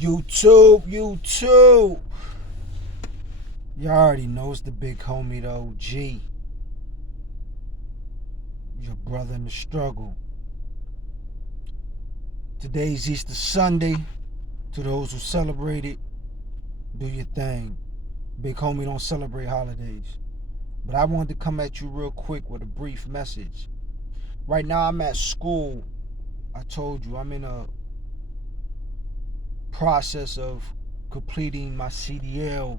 YouTube. You already know it's the big homie, the OG. Your brother in the struggle. Today's Easter Sunday. To those who celebrate it, do your thing. Big homie don't celebrate holidays. But I wanted to come at you real quick with a brief message. Right now I'm at school. I told you I'm in a process of completing my CDL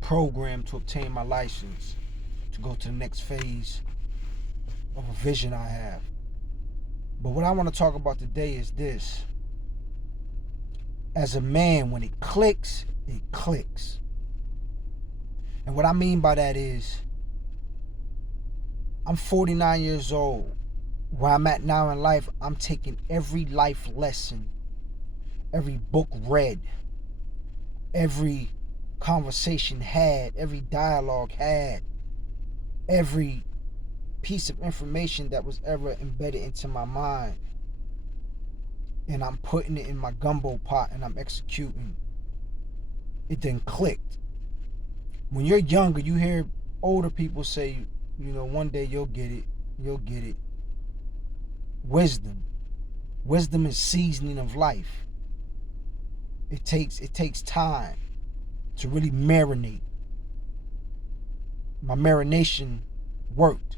program to obtain my license, to go to the next phase of a vision I have. But what I want to talk about today is this. As a man, when it clicks, it clicks. And what I mean by that is, I'm 49 years old. Where I'm at now in life, I'm taking every life lesson, every book read, every conversation had, every dialogue had, every piece of information that was ever embedded into my mind, and I'm putting it in my gumbo pot and I'm executing. It then clicked. When you're younger, you hear older people say, one day you'll get it. Wisdom is seasoning of life. It takes time to really marinate. My marination worked.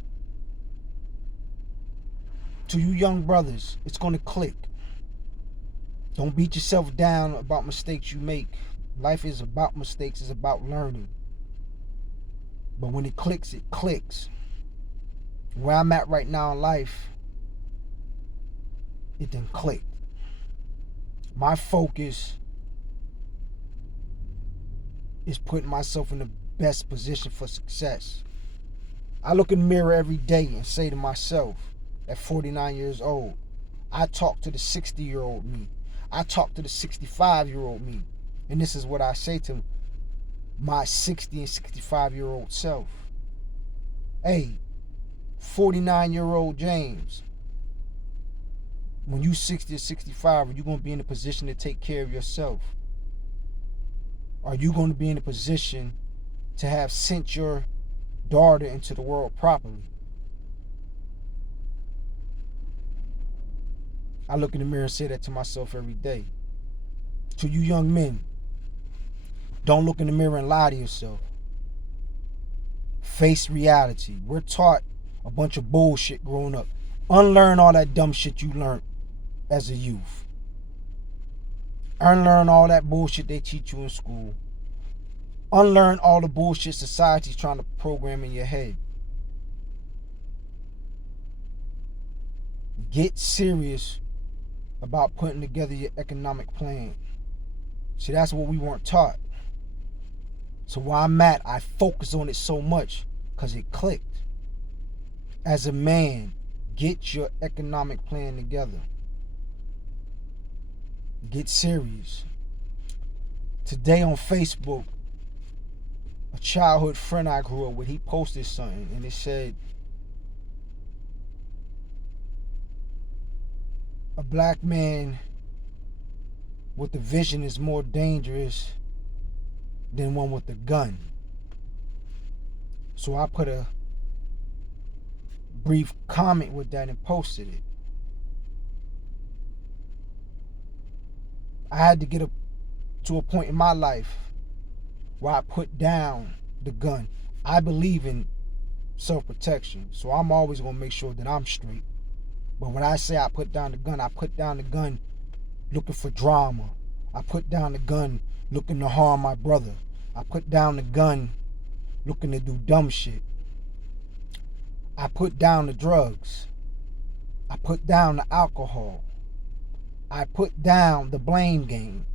To you young brothers, it's going to click. Don't beat yourself down about mistakes you make. Life is about mistakes. It's about learning. But when it clicks, it clicks. Where I'm at right now in life, it then clicked. My focus is putting myself in the best position for success. I look in the mirror every day and say to myself, at 49 years old, I talk to the 60-year-old me. I talk to the 65-year-old me. And this is what I say to my 60 and 65-year-old self. Hey, 49-year-old James, when you 60 or 65, are you going to be in a position to take care of yourself? Are you going to be in a position to have sent your daughter into the world properly? I look in the mirror and say that to myself every day. To you young men, don't look in the mirror and lie to yourself. Face reality. We're taught a bunch of bullshit growing up. Unlearn all that dumb shit you learned as a youth. Unlearn all that bullshit they teach you in school. Unlearn all the bullshit society's trying to program in your head. Get serious about putting together your economic plan. See, that's what we weren't taught. So where I'm at, I focus on it so much because it clicked. As a man, get your economic plan together. Get serious. Today on Facebook, a childhood friend I grew up with, he posted something and it said, a black man with a vision is more dangerous than one with a gun. So I put a brief comment with that and posted it. I had to get to a point in my life where I put down the gun. I believe in self-protection, so I'm always going to make sure that I'm straight. But when I say I put down the gun looking for drama. I put down the gun looking to harm my brother. I put down the gun looking to do dumb shit. I put down the drugs. I put down the alcohol. I put down the blame game.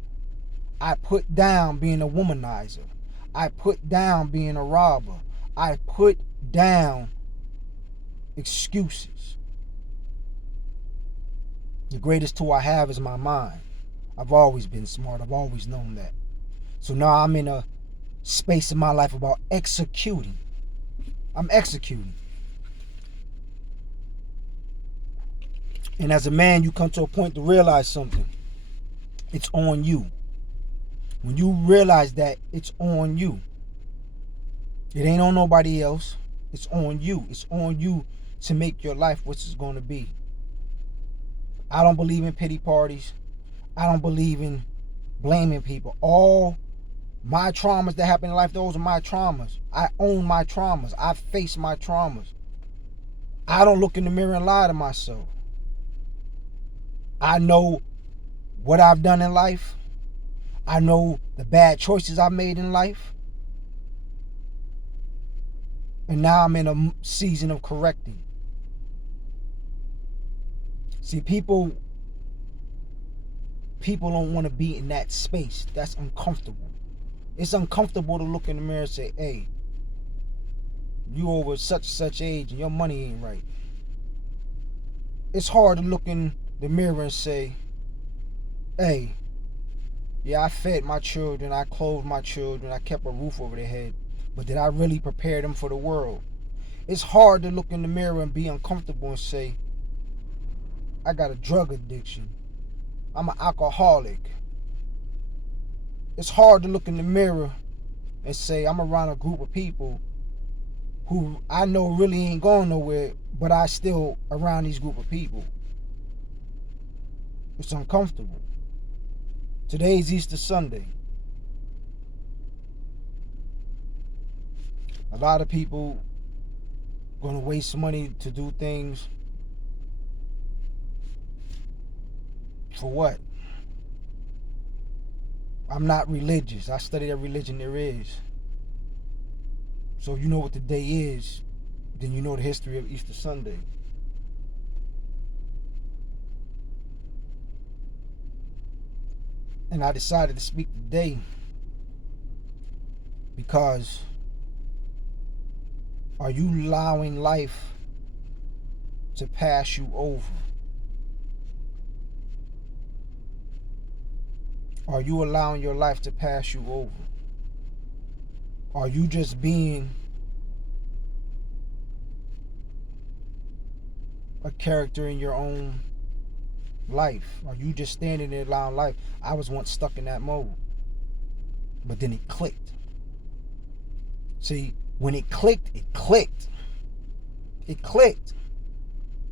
I put down being a womanizer. I put down being a robber. I put down excuses. The greatest tool I have is my mind. I've always been smart. I've always known that. So now I'm in a space in my life about executing. I'm executing. And as a man, you come to a point to realize something. It's on you. When you realize that, it's on you. It ain't on nobody else. It's on you. It's on you to make your life what it's going to be. I don't believe in pity parties. I don't believe in blaming people. All my traumas that happen in life, those are my traumas. I own my traumas. I face my traumas. I don't look in the mirror and lie to myself. I know what I've done in life. I know the bad choices I've made in life. And now I'm in a season of correcting. See, people don't want to be in that space. That's uncomfortable. It's uncomfortable to look in the mirror and say, hey, you over such age and your money ain't right. It's hard to look in the mirror and say, hey, yeah, I fed my children, I clothed my children, I kept a roof over their head, but did I really prepare them for the world? It's hard to look in the mirror and be uncomfortable and say, I got a drug addiction. I'm an alcoholic. It's hard to look in the mirror and say, I'm around a group of people who I know really ain't going nowhere, but I still around these group of people. It's uncomfortable. Today's Easter Sunday. A lot of people gonna waste money to do things for what? I'm not religious. I study that religion there is. So if you know what the day is, then you know the history of Easter Sunday. And I decided to speak today because are you allowing life to pass you over? Are you allowing your life to pass you over? Are you just being a character in your own life? Are you just standing there allowing life? I was once stuck in that mode, but then it clicked. See, when it clicked, it clicked. It clicked.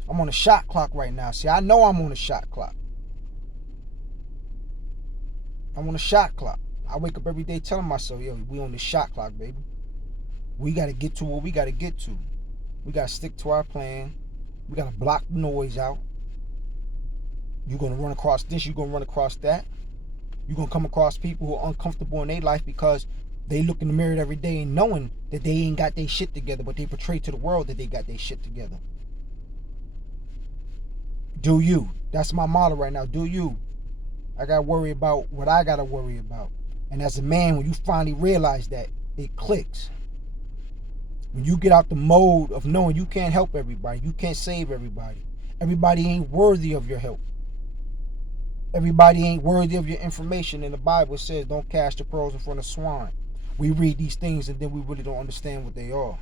I'm on a shot clock right now. See, I know I'm on a shot clock. I'm on a shot clock. I wake up every day telling myself, yo, we on the shot clock, baby. We got to get to what we got to get to. We got to stick to our plan. We got to block the noise out. You're going to run across this. You're going to run across that. You're going to come across people who are uncomfortable in their life because they look in the mirror every day and knowing that they ain't got their shit together, but they portray to the world that they got their shit together. Do you. That's my motto right now. Do you. I got to worry about what I got to worry about. And as a man, when you finally realize that, it clicks. When you get out the mode of knowing you can't help everybody, you can't save everybody. Everybody ain't worthy of your help. Everybody ain't worthy of your information. And the Bible says, don't cast your pearls in front of swine. We read these things and then we really don't understand what they are.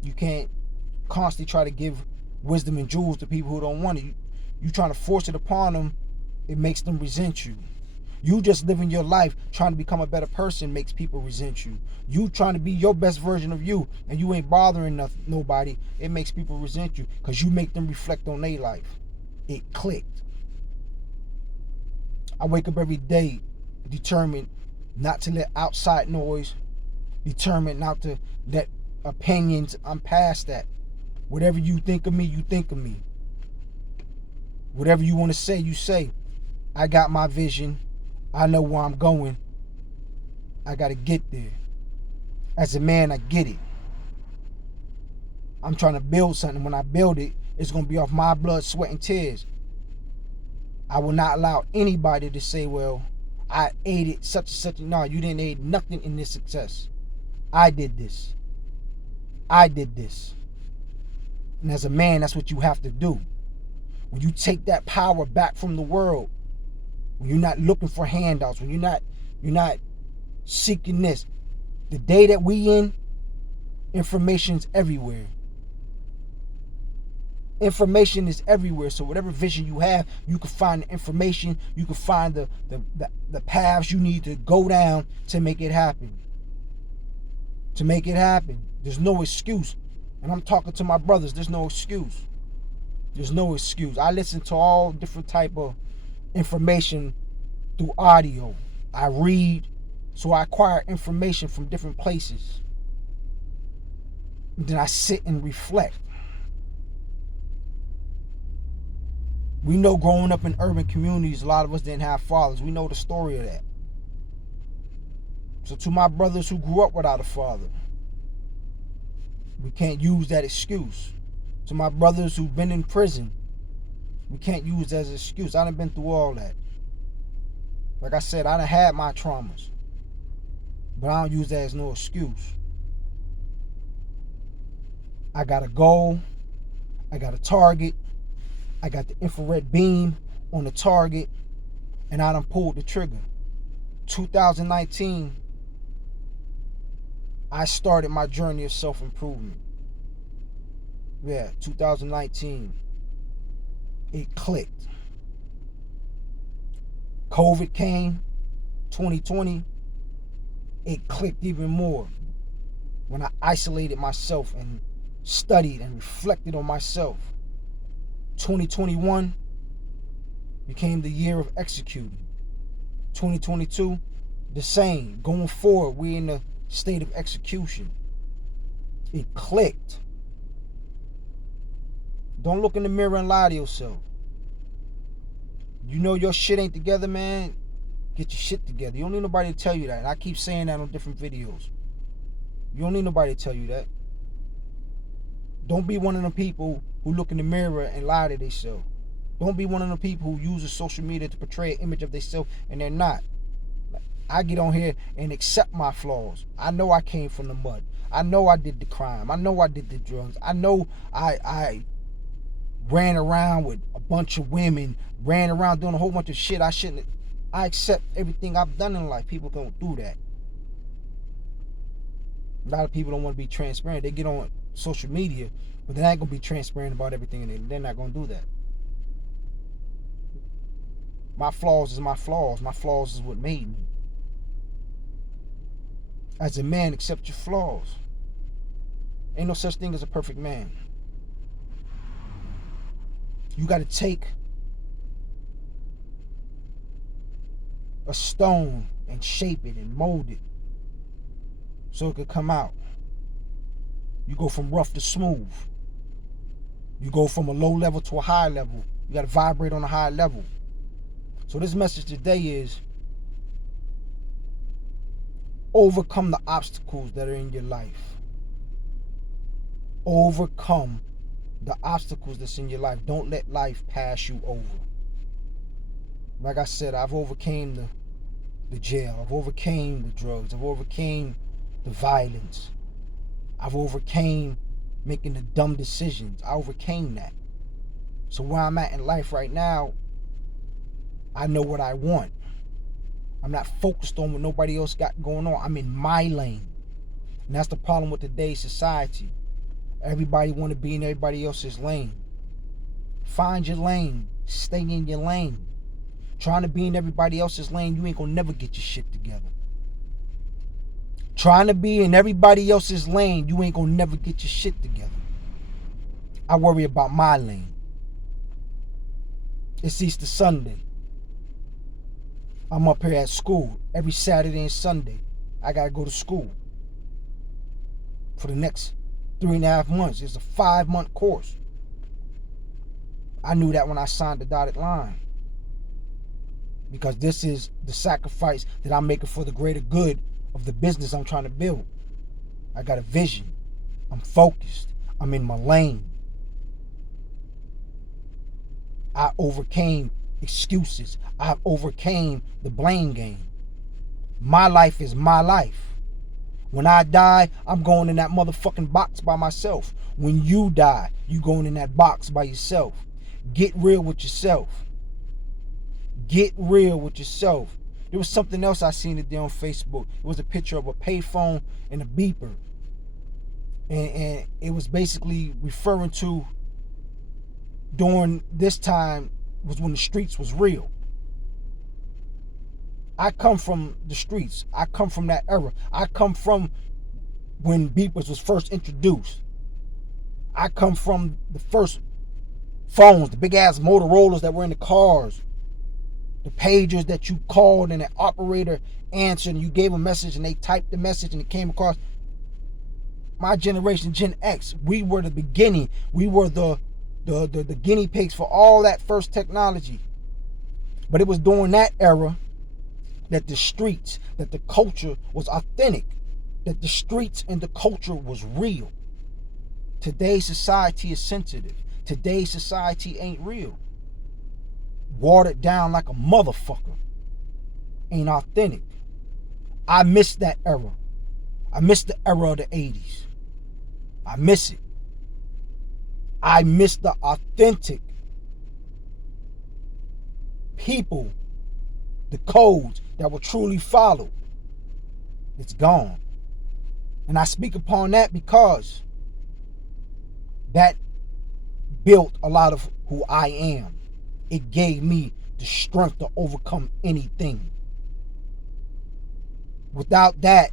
You can't constantly try to give wisdom and jewels to people who don't want it. You trying to force it upon them, it makes them resent you. You just living your life trying to become a better person makes people resent you. You trying to be your best version of you and you ain't bothering nobody, it makes people resent you because you make them reflect on their life. It clicked. I wake up every day determined not to let outside noise, determined not to let opinions, I'm past that. Whatever you think of me, you think of me. Whatever you want to say, you say. I got my vision. I know where I'm going. I got to get there. As a man, I get it. I'm trying to build something. When I build it, it's going to be off my blood, sweat, and tears. I will not allow anybody to say, well, I aided such and such. No, you didn't aid nothing in this success. I did this. I did this. And as a man, that's what you have to do. When you take that power back from the world, when you're not looking for handouts, when you're not seeking this. The day that we in, information's everywhere. Information is everywhere. So whatever vision you have, you can find the information. You can find the paths you need to go down to make it happen. To make it happen. There's no excuse. And I'm talking to my brothers. There's no excuse. There's no excuse. I listen to all different type of information through audio. I read, so I acquire information from different places. Then I sit and reflect. We know growing up in urban communities, a lot of us didn't have fathers. We know the story of that. So to my brothers who grew up without a father, we can't use that excuse. To my brothers who've been in prison, we can't use that as an excuse. I done been through all that. Like I said, I done had my traumas. But I don't use that as no excuse. I got a goal. I got a target. I got the infrared beam on the target. And I done pulled the trigger. 2019, I started my journey of self-improvement. Yeah, 2019. It clicked. COVID came, 2020. It clicked even more when I isolated myself and studied and reflected on myself. 2021 became the year of executing. 2022, the same. Going forward, we're in the state of execution. It clicked. Don't look in the mirror and lie to yourself. You know your shit ain't together, man. Get your shit together. You don't need nobody to tell you that. And I keep saying that on different videos. You don't need nobody to tell you that. Don't be one of the people who look in the mirror and lie to themselves. Don't be one of the people who uses social media to portray an image of themselves and they're not. I get on here and accept my flaws. I know I came from the mud. I know I did the crime. I know I did the drugs. I know I ran around with a bunch of women, ran around doing a whole bunch of shit I shouldn't. I accept everything I've done in life. People don't do that. A lot of people don't want to be transparent. They get on social media, but they're not going to be transparent about everything, and they're not going to do that. My flaws is my flaws. My flaws is what made me. As a man, accept your flaws. Ain't no such thing as a perfect man. You got to take a stone and shape it and mold it so it could come out. You go from rough to smooth. You go from a low level to a high level. You got to vibrate on a high level. So this message today is overcome the obstacles that are in your life. Overcome the obstacles that's in your life. Don't let life pass you over. Like I said, I've overcame the jail. I've overcame the drugs. I've overcame the violence. I've overcame making the dumb decisions. I overcame that. So where I'm at in life right now, I know what I want. I'm not focused on what nobody else got going on. I'm in my lane. And that's the problem with today's society. Everybody want to be in everybody else's lane. Find your lane. Stay in your lane. Trying to be in everybody else's lane, you ain't gonna never get your shit together. Trying to be in everybody else's lane, you ain't gonna never get your shit together. I worry about my lane. It's Easter Sunday. I'm up here at school every Saturday and Sunday. I gotta go to school for the next 3.5 months. It's a 5-month course. I knew that when I signed the dotted line. Because this is the sacrifice that I'm making for the greater good of the business I'm trying to build. I got a vision. I'm focused. I'm in my lane. I overcame excuses. I overcame the blame game. My life is my life. When I die, I'm going in that motherfucking box by myself. When you die, you going in that box by yourself. Get real with yourself. Get real with yourself. There was something else I seen today on Facebook. It was a picture of a payphone and a beeper. And it was basically referring to during this time was when the streets was real. I come from the streets. I come from that era. I come from when beepers was first introduced. I come from the first phones, the big ass Motorola's that were in the cars, the pagers that you called and an operator answered and you gave a message and they typed the message and it came across. My generation, Gen X, we were the beginning. We were the guinea pigs for all that first technology. But it was during that era that the streets, that the culture was authentic, that the streets and the culture was real. Today's society is sensitive. Today's society ain't real. Watered down like a motherfucker. Ain't authentic. I miss that era. I miss the era of the 80s. I miss it. I miss the authentic people, the codes that were truly followed. It's gone. And I speak upon that because that built a lot of who I am. It gave me the strength to overcome anything. Without that,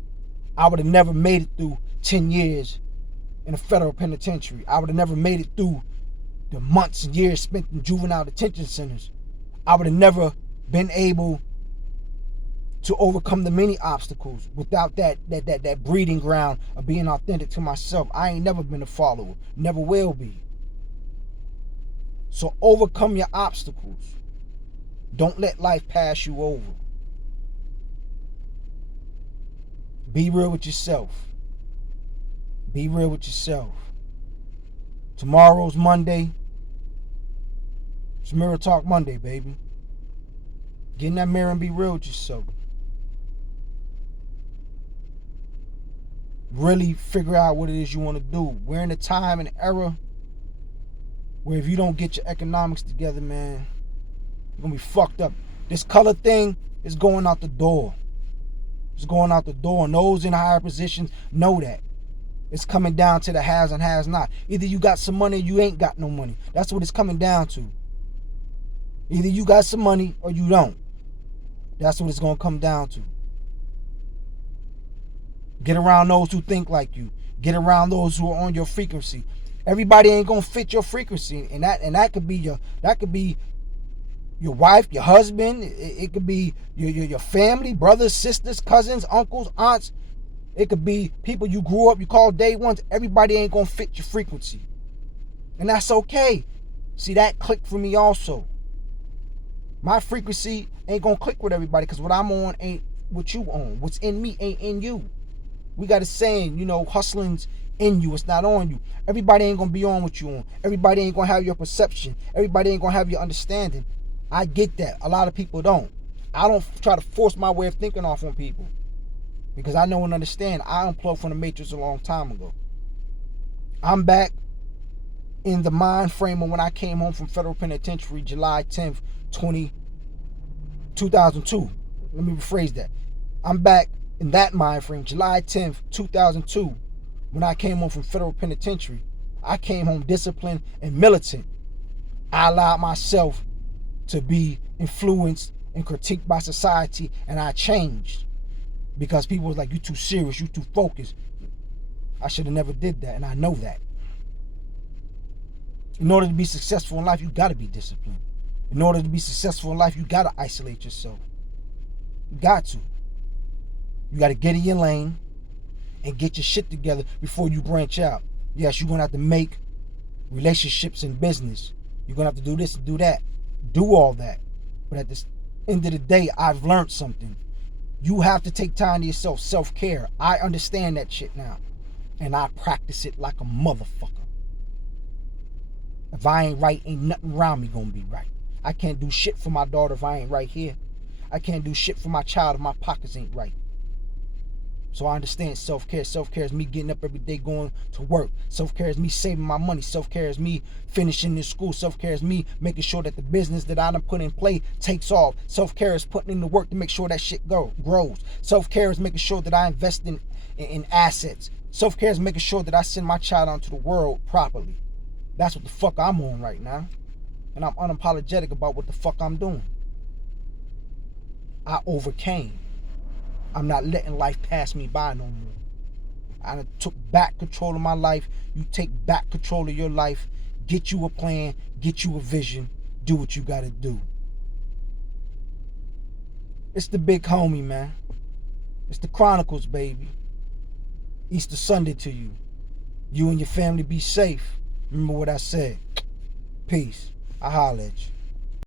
I would have never made it through 10 years in a federal penitentiary. I would have never made it through the months and years spent in juvenile detention centers. I would have never been able to overcome the many obstacles without that breeding ground of being authentic to myself. I ain't never been a follower, never will be. So overcome your obstacles. Don't let life pass you over. Be real with yourself. Be real with yourself. Tomorrow's Monday. It's Mirror Talk Monday, baby. Get in that mirror and be real with yourself. Really figure out what it is you want to do. We're in a time and era where if you don't get your economics together, man, you're going to be fucked up. This color thing is going out the door. It's going out the door. And those in higher positions know that. It's coming down to the has and has not. Either you got some money or you ain't got no money. That's what it's coming down to. Either you got some money or you don't. That's what it's going to come down to. Get around those who think like you. Get around those who are on your frequency. Everybody ain't going to fit your frequency. And that could be your wife, your husband. It could be your family, brothers, sisters, cousins, uncles, aunts. It could be people you grew up, you call day ones. Everybody ain't going to fit your frequency. And that's okay. See, that clicked for me also. My frequency ain't going to click with everybody because what I'm on ain't what you on. What's in me ain't in you. We got a saying, hustling's in you. It's not on you. Everybody ain't going to be on what you on. Everybody ain't going to have your perception. Everybody ain't going to have your understanding. I get that. A lot of people don't. I don't try to force my way of thinking off on people. Because I know and understand I unplugged from the Matrix a long time ago. I'm back in the mind frame of when I came home from federal penitentiary July 10th, 2002. Let me rephrase that. I'm back in that mind frame, July 10th, 2002, when I came home from federal penitentiary. I came home disciplined and militant. I allowed myself to be influenced and critiqued by society, and I changed. Because people was like, you too serious, you too focused. I should have never did that, and I know that. In order to be successful in life, you got to be disciplined. In order to be successful in life, you got to isolate yourself. You got to. You got to get in your lane and get your shit together before you branch out. Yes, you're going to have to make relationships and business. You're going to have to do this and do that. Do all that. But at the end of the day, I've learned something. You have to take time to yourself, self-care. I understand that shit now. And I practice it like a motherfucker. If I ain't right, ain't nothing around me gonna be right. I can't do shit for my daughter if I ain't right here. I can't do shit for my child if my pockets ain't right. So I understand self-care. Self-care is me getting up every day going to work. Self-care is me saving my money. Self-care is me finishing this school. Self-care is me making sure that the business that I done put in play takes off. Self-care is putting in the work to make sure that shit grows. Self-care is making sure that I invest in assets. Self-care is making sure that I send my child out to the world properly. That's what the fuck I'm on right now. And I'm unapologetic about what the fuck I'm doing. I overcame. I'm not letting life pass me by no more. I took back control of my life. You take back control of your life. Get you a plan. Get you a vision. Do what you gotta do. It's the big homie, man. It's the Chronicles, baby. Easter Sunday to you. You and your family be safe. Remember what I said. Peace. I holla at you.